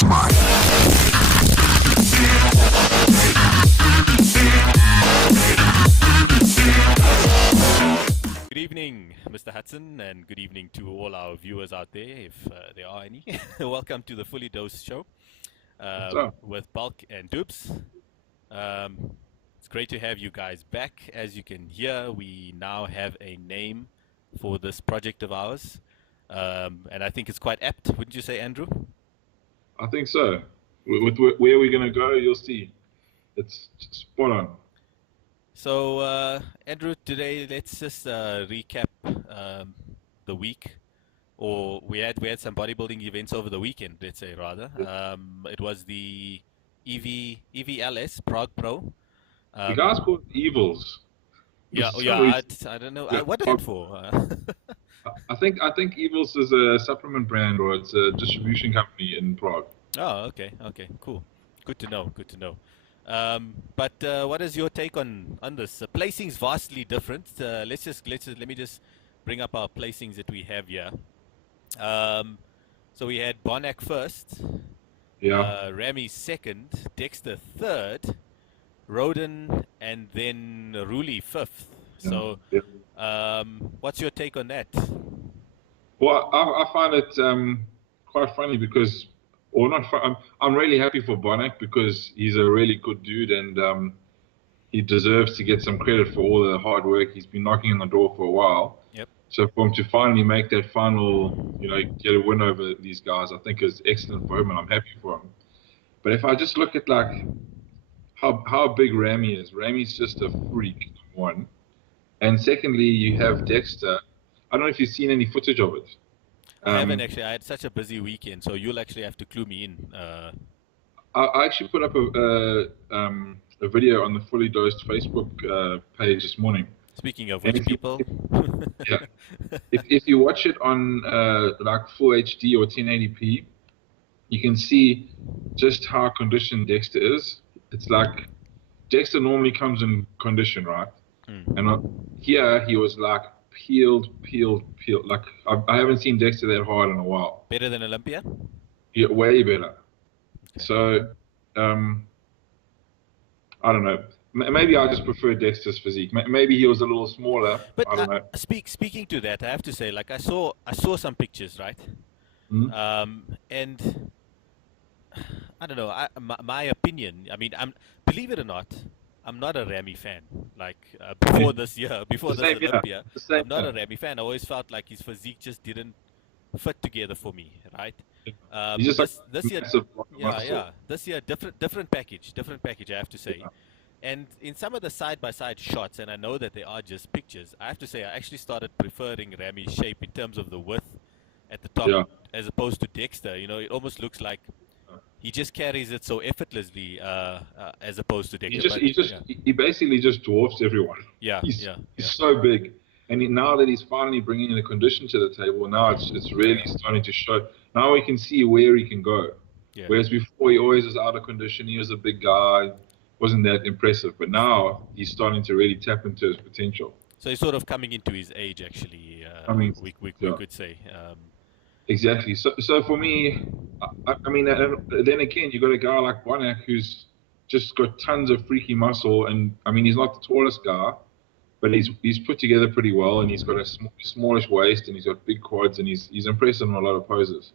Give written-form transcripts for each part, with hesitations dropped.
smart. Good evening, Mr. Hudson, and good evening to all our viewers out there, if there are any. Welcome to the Fully Dosed Show with Bulk and Dupes. It's great to have you guys back. As you can hear, we now have a name for this project of ours, and I think it's quite apt, wouldn't you say, Andrew? I think so. With where we're going to go, you'll see. It's spot on. So, Andrew, today let's just recap the week. Or we had some bodybuilding events over the weekend, let's say, rather. It was the EVLS Prague Pro. The guys called Evils. I don't know. What is it for? I think Evils is a supplement brand, or it's a distribution company in Prague. Oh, okay, cool. Good to know. But what is your take on this? Placing's vastly different. Let me just bring up our placings that we have here. So we had Bonac first, Rami second, Dexter third, Roden, and then Ruli fifth. So, what's your take on that? Well, I find it quite funny because, or not fun, I'm really happy for Bonac because he's a really good dude and he deserves to get some credit for all the hard work. He's been knocking on the door for a while. Yep. So for him to finally make that final, get a win over these guys, I think is excellent for him, and I'm happy for him. But if I just look at like how big Rami is, Rami's just a freak, one. And secondly, you have Dexter. I don't know if you've seen any footage of it. I haven't actually. I had such a busy weekend, so you'll actually have to clue me in. I actually put up a video on the Fully Dosed Facebook page this morning. Speaking of which people, if you watch it on like full HD or 1080p, you can see just how conditioned Dexter is. It's like Dexter normally comes in condition, right? And here he was like peeled. Like I haven't seen Dexter that hard in a while. Better than Olympia? Yeah, way better. Okay. So, I don't know. Maybe I just prefer Dexter's physique. Maybe he was a little smaller. But I don't know. Speaking to that, I have to say, like I saw some pictures, right? And I don't know. My opinion. I mean, believe it or not, I'm not a Rami fan. Like before this Olympia, I'm not a Rami fan. I always felt like his physique just didn't fit together for me, right? This year, different package. I have to say. And in some of the side-by-side shots, and I know that they are just pictures, I have to say I actually started preferring Rami's shape in terms of the width at the top as opposed to Dexter. It almost looks like he just carries it so effortlessly as opposed to Dexter. He basically just dwarfs everyone. He's so big. And now that he's finally bringing the condition to the table, now it's really starting to show. Now we can see where he can go. Yeah. Whereas before he always was out of condition, he was a big guy, wasn't that impressive. But now he's starting to really tap into his potential. So he's sort of coming into his age, actually. We could say. Exactly. So for me, I mean, then again, you got a guy like Bonac who's just got tons of freaky muscle, and I mean, he's not the tallest guy, but he's put together pretty well, and he's got a smallish waist, and he's got big quads, and he's impressive in a lot of poses.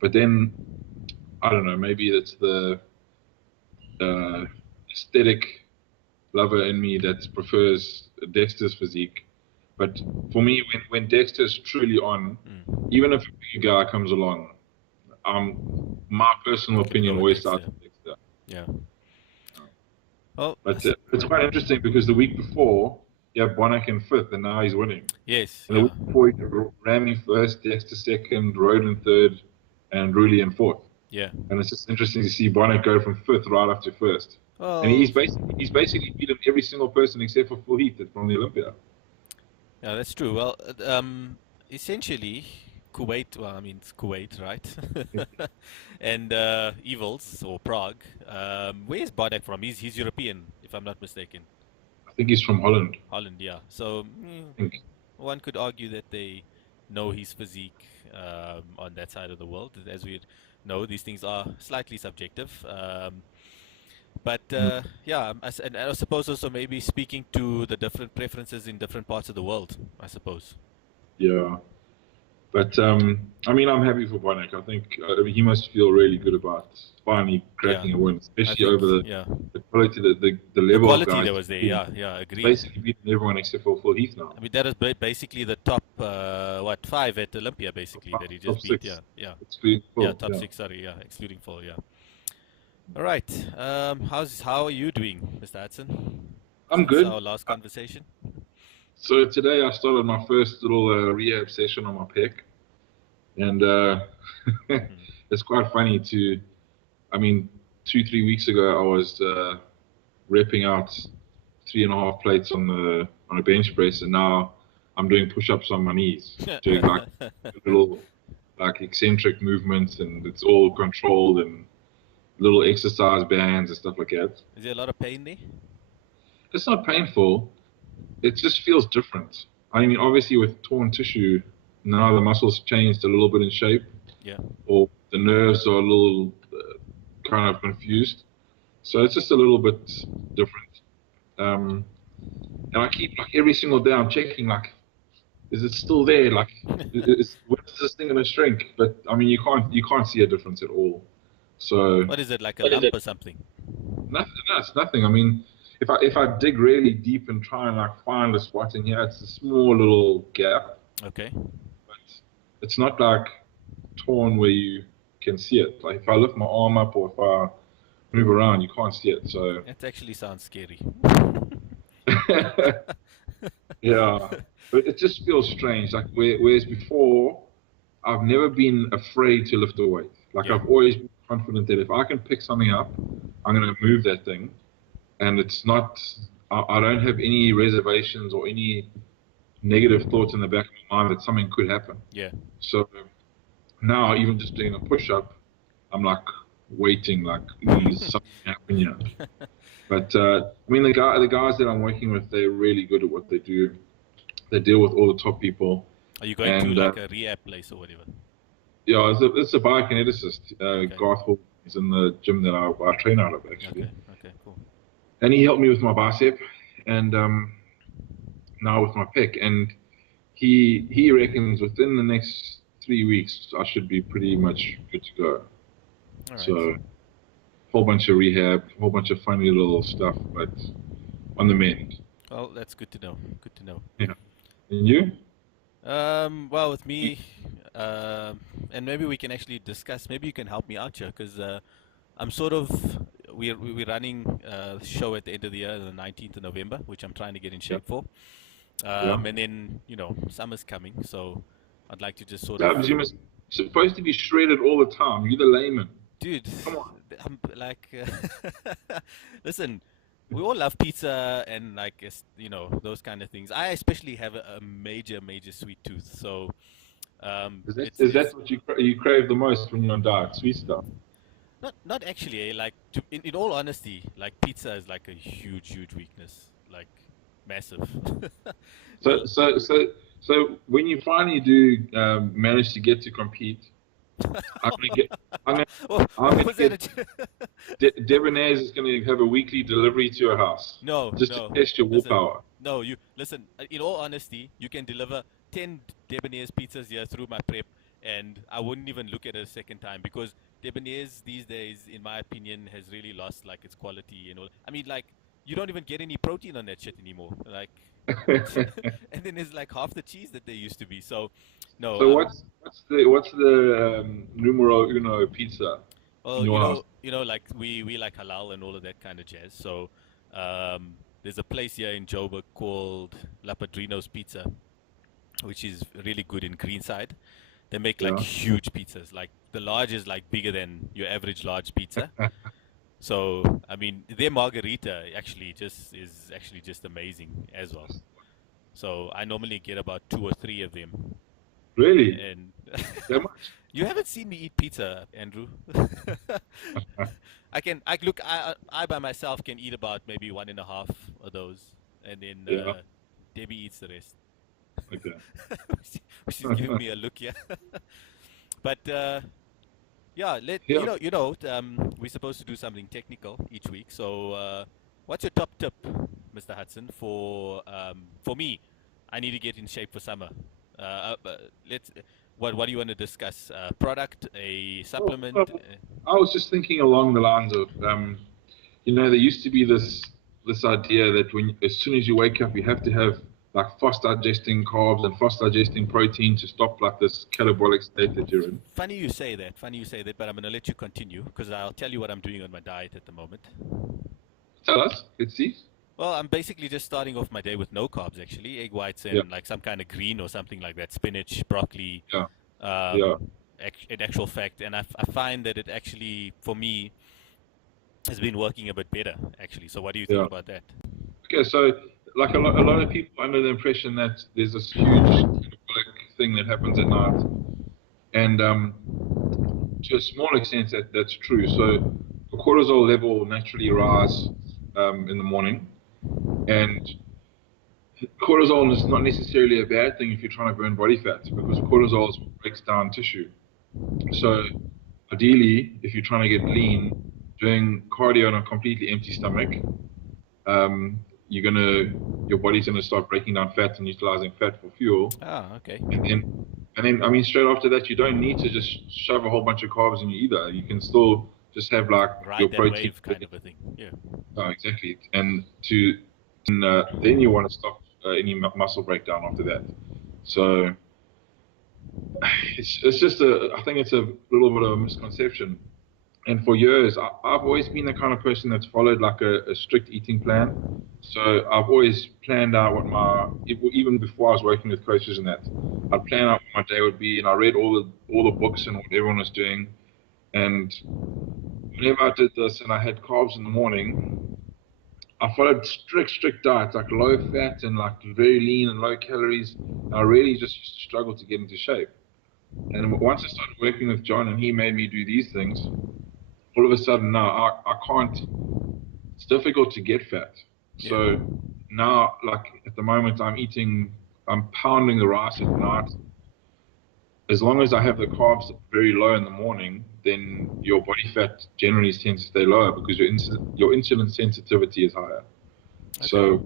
But then, I don't know, maybe it's the aesthetic lover in me that prefers Dexter's physique. But for me, when Dexter's truly on, even if a big guy comes along, my personal opinion always starts with Dexter. Yeah. But it's quite interesting because the week before, you have Bonac in fifth, and now he's winning. Yes. And the week before, you have Rami first, Dexter second, Roden third, and Ruli in fourth. Yeah. And it's just interesting to see Bonac go from fifth right up to first. Oh. And he's basically beaten every single person except for Full Heat from the Olympia. Yeah, that's true. Well, essentially, Kuwait, well, I mean, it's Kuwait, right? And Evils, or Prague. Where's Bonac from? He's European, if I'm not mistaken. I think he's from Holland. Holland, yeah. So, one could argue that they know his physique on that side of the world. As we know, these things are slightly subjective. But yeah, and I suppose also maybe speaking to the different preferences in different parts of the world, I suppose. Yeah. But I mean, I'm happy for Bonek. I think he must feel really good about finally cracking a win, especially over the quality, the level of quality guys. that was there. Yeah, agreed. Basically beating everyone except for Phil Heath now. I mean, that is basically the top 5 at Olympia, basically that he just beat. Six. Yeah, excluding Phil. Yeah, top 6. Sorry, yeah, excluding Phil. Yeah. All right. How are you doing, Mr. Hudson? I'm good. Our last conversation. So today I started my first little rehab session on my pec, and it's quite funny to. I mean, 2-3 weeks ago I was repping out 3.5 plates on a bench press, and now I'm doing push-ups on my knees, doing like little like eccentric movements, and it's all controlled and little exercise bands and stuff like that. Is there a lot of pain there? It's not painful. It just feels different. I mean, obviously with torn tissue, now the muscles changed a little bit in shape. Yeah. Or the nerves are a little kind of confused. So it's just a little bit different. And I keep, like, every single day I'm checking, like, is it still there? Like, when is this thing going to shrink? But I mean, you can't see a difference at all. So what is it, like a lump or something? Nothing. No, it's nothing. I mean, if I dig really deep and try and like find a spot in here, it's a small little gap. Okay. But it's not like torn where you can see it. Like if I lift my arm up or if I move around, you can't see it. So it actually sounds scary. Yeah, but it just feels strange. Like whereas before, I've never been afraid to lift a weight. Like I've always been confident that if I can pick something up, I'm going to move that thing. And it's not, I don't have any reservations or any negative thoughts in the back of my mind that something could happen. Yeah. So now, even just doing a push-up, I'm like waiting, like, is something happening here? But I mean, the guys that I'm working with, they're really good at what they do. They deal with all the top people. Are you going to like a rehab place or whatever? Yeah, it's a biokineticist. Garth Hall is in the gym that I train out of, actually. Okay, cool. And he helped me with my bicep and now with my pec. And he reckons within the next 3 weeks, I should be pretty much good to go. All right. So, whole bunch of rehab, whole bunch of funny little stuff, but on the mend. Well, that's good to know. Good to know. Yeah. And you? Well, with me, and maybe we can actually discuss. Maybe you can help me out here because I'm sort of we're running a show at the end of the year, the 19th of November, which I'm trying to get in shape for. And then summer's coming, so I'd like to just sort of. You're supposed to be shredded all the time. You're the layman. Dude, come on. I'm like, listen. We all love pizza and like those kind of things. I especially have a major sweet tooth, so is that what you crave the most when you're on diet? Sweet stuff? Not actually. Like in all honesty, like pizza is like a huge weakness, like massive. So when you finally do manage to get to compete, Debonair's is going to have a weekly delivery to your house. Just to test your willpower. No, you listen. In all honesty, you can deliver 10 Debonair's pizzas here through my prep, and I wouldn't even look at it a second time because Debonair's these days, in my opinion, has really lost like its quality and all. I mean, like you don't even get any protein on that shit anymore. Like, and then there's like half the cheese that there used to be. So, no. So what's the numero uno pizza? Well, like we like halal and all of that kind of jazz. So, there's a place here in Joburg called La Padrino's Pizza, which is really good in Greenside. They make like huge pizzas. Like the large is like bigger than your average large pizza. So, I mean, their margarita is actually just amazing as well. So I normally get about 2 or 3 of them. Really? And that much? You haven't seen me eat pizza, Andrew. I by myself can eat about maybe 1.5 of those, and then Debbie eats the rest. Okay. Which is giving me a look here. But yeah, Yeah. we're supposed to do something technical each week. So, what's your top tip, Mr. Hudson, for me? I need to get in shape for summer. Let's. What do you want to discuss? Product, a supplement? Well, I was just thinking along the lines of, there used to be this idea that as soon as you wake up, you have to have like fast digesting carbs and fast digesting protein to stop like this catabolic state that you're in. Funny you say that. But I'm going to let you continue because I'll tell you what I'm doing on my diet at the moment. Tell us. Let's see. Well, I'm basically just starting off my day with no carbs, actually. Egg whites and like some kind of green or something like that. Spinach, broccoli. Yeah. In actual fact. And I find that it actually, for me, has been working a bit better, actually. So what do you think about that? Okay, so like a lot of people are under the impression that there's this huge catabolic thing that happens at night. And to a small extent, that's true. So the cortisol level naturally rise in the morning. And cortisol is not necessarily a bad thing if you're trying to burn body fat, because cortisol breaks down tissue. So ideally, if you're trying to get lean, doing cardio on a completely empty stomach, your body's gonna start breaking down fat and utilizing fat for fuel. Ah, okay. And then I mean, straight after that, you don't need to just shove a whole bunch of carbs in you either. You can still just have like your protein wave kind of a thing. Yeah. Oh, exactly. And then you want to stop any muscle breakdown after that. So it's just I think it's a little bit of a misconception. And for years, I've always been the kind of person that's followed like a strict eating plan. So I've always planned out even before I was working with coaches and that, I'd plan out what my day would be, and I read all the books and what everyone was doing. And whenever I did this and I had carbs in the morning, I followed strict diets, like low fat and like very lean and low calories. And I really just struggled to get into shape. And once I started working with John and he made me do these things, all of a sudden now I can't, it's difficult to get fat. So now, like at the moment, I'm pounding the rice at night. As long as I have the carbs very low in the morning, then your body fat generally tends to stay lower because your insulin sensitivity is higher. Okay. So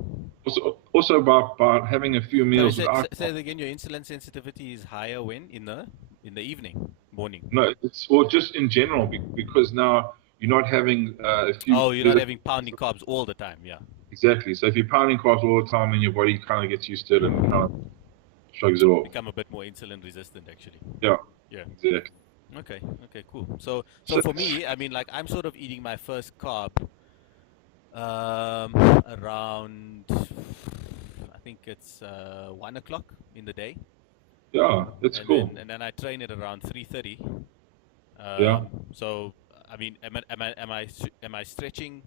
also by having a few meals. Say it again. Your insulin sensitivity is higher when in the evening, morning. No, or just in general because now you're not having a few. Oh, you're not having pounding carbs all the time. Yeah. Exactly. So if you're pounding carbs all the time, then your body kind of gets used to it and kind of shrugs it off. Become a bit more insulin resistant, actually. Yeah. Yeah. Exactly. Okay, cool. So for me, I mean, like I'm sort of eating my first carb around, I think it's 1 o'clock in the day. Yeah, that's cool. And then I train at around 3:30. Yeah. So I mean, am I stretching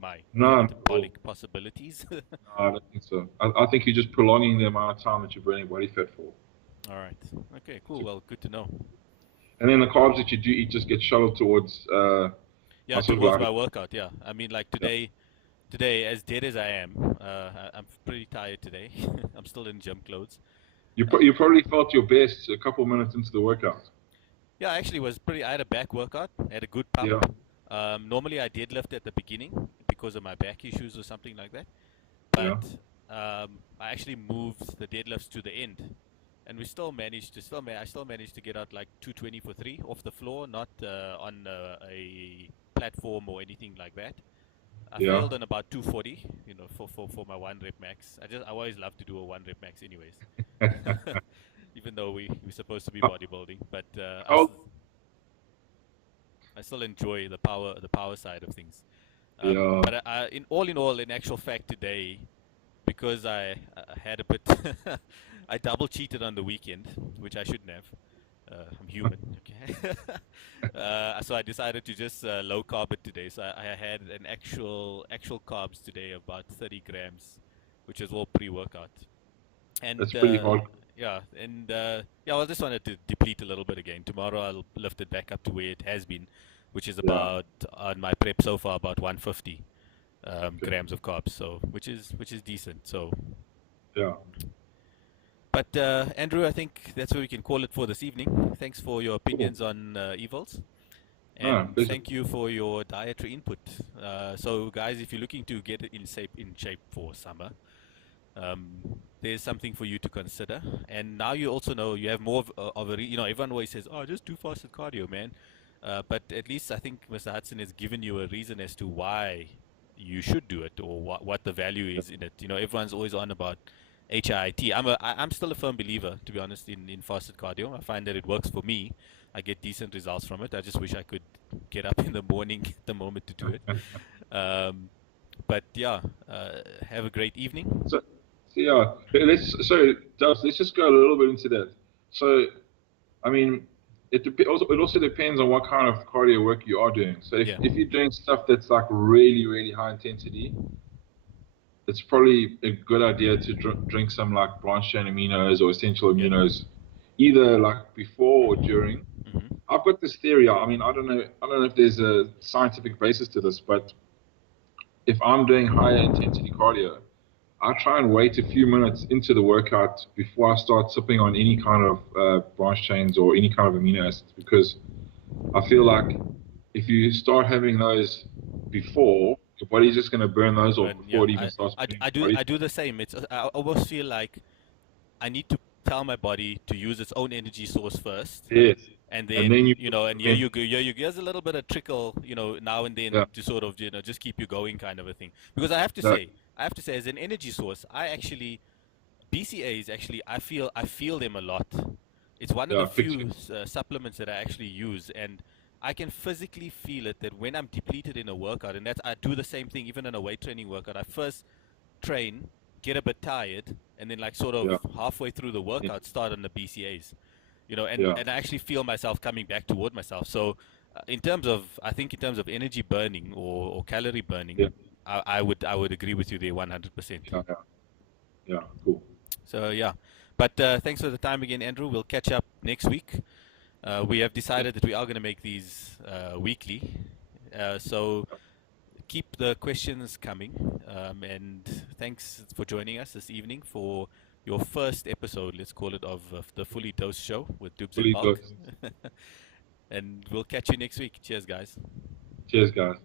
my No, metabolic possibilities? No, I don't think so. I think you're just prolonging the amount of time that you're burning body fat for. All right. Okay, cool. Well, good to know. And then the carbs that you do eat just get shuttled towards towards my workout. Yeah, I mean, like today, as dead as I am, I'm pretty tired today. I'm still in gym clothes. You probably felt your best a couple minutes into the workout. Yeah, actually, I had a back workout. I had a good pump. Yeah. Normally, I deadlift at the beginning because of my back issues or something like that. But I actually moved the deadlifts to the end. And we still managed I still managed to get out like 220 for 3 off the floor, not on a platform or anything like that. I failed on about 240, for my 1 rep max. I always love to do a 1 rep max anyways. Even though we're supposed to be bodybuilding, but I still enjoy the power side of things. But in all, in actual fact today, because I had a bit I double cheated on the weekend, which I shouldn't have. I'm human, okay? So I decided to just low carb it today. So I had an actual carbs today, about 30 grams, which is all pre-workout. And that's pretty hard. Yeah, and I just wanted to deplete a little bit again. Tomorrow I'll lift it back up to where it has been, which is about on my prep so far about 150 grams of carbs. So which is decent. So But Andrew, I think that's where we can call it for this evening. Thanks for your opinions on EVLS. And thank you for your dietary input. So, guys, if you're looking to get in shape for summer, there's something for you to consider. And now you also know you have more of a, everyone always says, "Oh, just do fasted cardio, man." But at least I think Mr. Hudson has given you a reason as to why you should do it or what the value is in it. Everyone's always on about HIIT. I'm still a firm believer, to be honest, in fasted cardio. I find that it works for me. I get decent results from it. I just wish I could get up in the morning at the moment to do it. But yeah, have a great evening. So yeah, let's just go a little bit into that. So, I mean, it also depends on what kind of cardio work you are doing. So if you're doing stuff that's like really, really high intensity, it's probably a good idea to drink some like branched chain aminos or essential aminos, either like before or during. I've got this theory. I mean, I don't know if there's a scientific basis to this, but if I'm doing higher intensity cardio, I try and wait a few minutes into the workout before I start sipping on any kind of branched chains or any kind of amino acids, because I feel like if you start having those before, your body's just going to burn those off before it even starts. I do the same. I almost feel like I need to tell my body to use its own energy source first. Yes. And then you you go. There's a little bit of trickle, now and then to sort of, just keep you going, kind of a thing. Because I have to say, as an energy source, BCAAs actually, I feel them a lot. It's one of the few supplements that I actually use, and I can physically feel it that when I'm depleted in a workout, and I do the same thing even in a weight training workout. I first train, get a bit tired, and then like sort of halfway through the workout start on the BCAAs. And I actually feel myself coming back toward myself. So in terms of energy burning or calorie burning, I would agree with you there 100%. Yeah, cool. So yeah, but thanks for the time again, Andrew. We'll catch up next week. We have decided that we are going to make these weekly. So keep the questions coming. And thanks for joining us this evening for your first episode, let's call it, of the Fully Dosed Show with Dubs and Bulk. And we'll catch you next week. Cheers, guys. Cheers, guys.